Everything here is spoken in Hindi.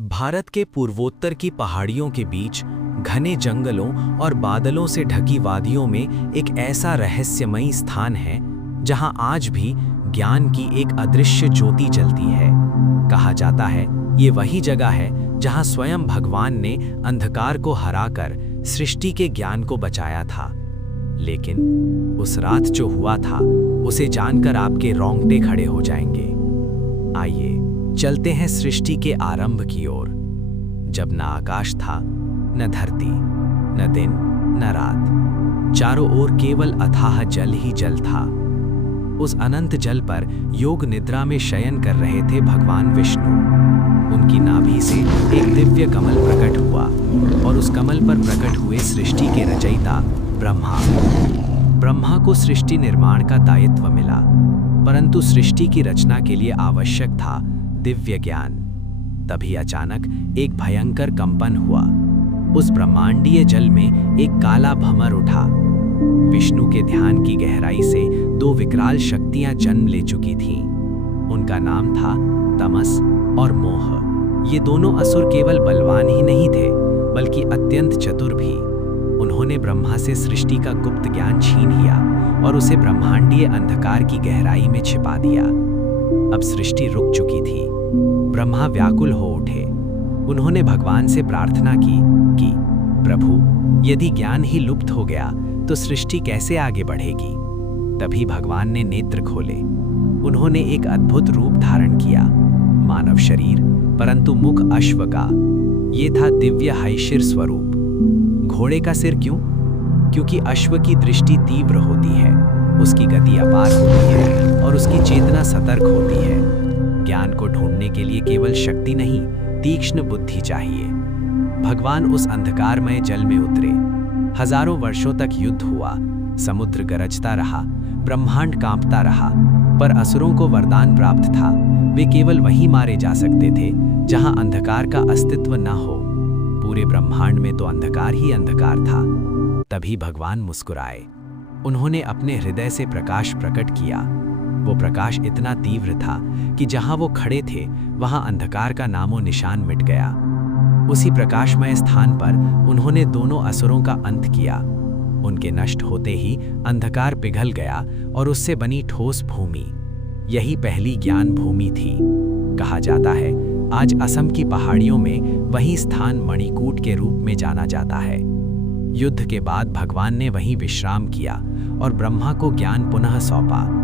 भारत के पूर्वोत्तर की पहाड़ियों के बीच घने जंगलों और बादलों से ढकी वादियों में एक ऐसा रहस्यमयी स्थान है जहां आज भी ज्ञान की एक अदृश्य ज्योति जलती है। कहा जाता है ये वही जगह है जहां स्वयं भगवान ने अंधकार को हराकर सृष्टि के ज्ञान को बचाया था। लेकिन उस रात जो हुआ था उसे जानकर आपके रोंगटे खड़े हो जाएंगे। आइए चलते हैं सृष्टि के आरंभ की ओर, जब न आकाश था, न धरती, न दिन, न रात, चारों ओर केवल अथाह जल ही जल था। उस अनंत जल पर योग निद्रा में शयन कर रहे थे भगवान विष्णु। उनकी नाभि से एक दिव्य कमल प्रकट हुआ और उस कमल पर प्रकट हुए सृष्टि के रचयिता ब्रह्मा को सृष्टि निर्माण का दायित्व मिला, परंतु सृष्टि की रचना के लिए आवश्यक था दिव्य ज्ञान। तभी अचानक एक भयंकर कंपन हुआ। उस ब्रह्मांडीय जल में एक काला भंवर उठा। विष्णु के ध्यान की गहराई से दो विकराल शक्तियां जन्म ले चुकी थीं। उनका नाम था तमस और मोह। ये दोनों असुर केवल बलवान ही नहीं थे, बल्कि अत्यंत चतुर भी। उन्होंने ब्रह्मा से सृष्टि का गुप्त ज्ञान छीन लिया और उसे ब्रह्मांडीय अंधकार की गहराई में छिपा दिया। अब सृष्टि रुक चुकी थी। ब्रह्मा व्याकुल हो उठे। उन्होंने भगवान से प्रार्थना की कि प्रभु, यदि ज्ञान ही लुप्त हो गया तो सृष्टि कैसे आगे बढ़ेगी। तभी भगवान ने नेत्र खोले। उन्होंने एक अद्भुत रूप धारण किया, मानव शरीर परंतु मुख अश्व का। ये था दिव्य हैशिर स्वरूप। घोड़े का सिर क्यों? क्योंकि अश्व की दृष्टि तीव्र होती है, उसकी गति अपार होती है और उसकी चेतना सतर्क होती है। ज्ञान को ढूंढने के लिए केवल शक्ति नहीं, तीक्ष्ण बुद्धि चाहिए। भगवान उस अंधकारमय जल में उतरे। हजारों वर्षों तक युद्ध हुआ, समुद्र गरजता रहा, ब्रह्मांड कांपता रहा, पर असुरों को वरदान प्राप्त था। वे केवल वहीं मारे जा सकते थे जहां अंधकार का अस्तित्व न हो। पूरे ब्रह्मांड में तो अंधकार ही अंधकार था। तभी भगवान मुस्कुराए। उन्होंने अपने हृदय से प्रकाश प्रकट किया। वो प्रकाश इतना तीव्र था कि जहां वो खड़े थे वहां अंधकार का नामो निशान मिट गया। उसी प्रकाशमय स्थान पर उन्होंने दोनों असुरों का अंत किया। उनके नष्ट होते ही अंधकार पिघल गया और उससे बनी ठोस भूमि। यही पहली ज्ञान भूमि थी। कहा जाता है आज असम की पहाड़ियों में वही स्थान मणिकूट के रूप में जाना जाता है। युद्ध के बाद भगवान ने वहीं विश्राम किया और ब्रह्मा को ज्ञान पुनः सौंपा।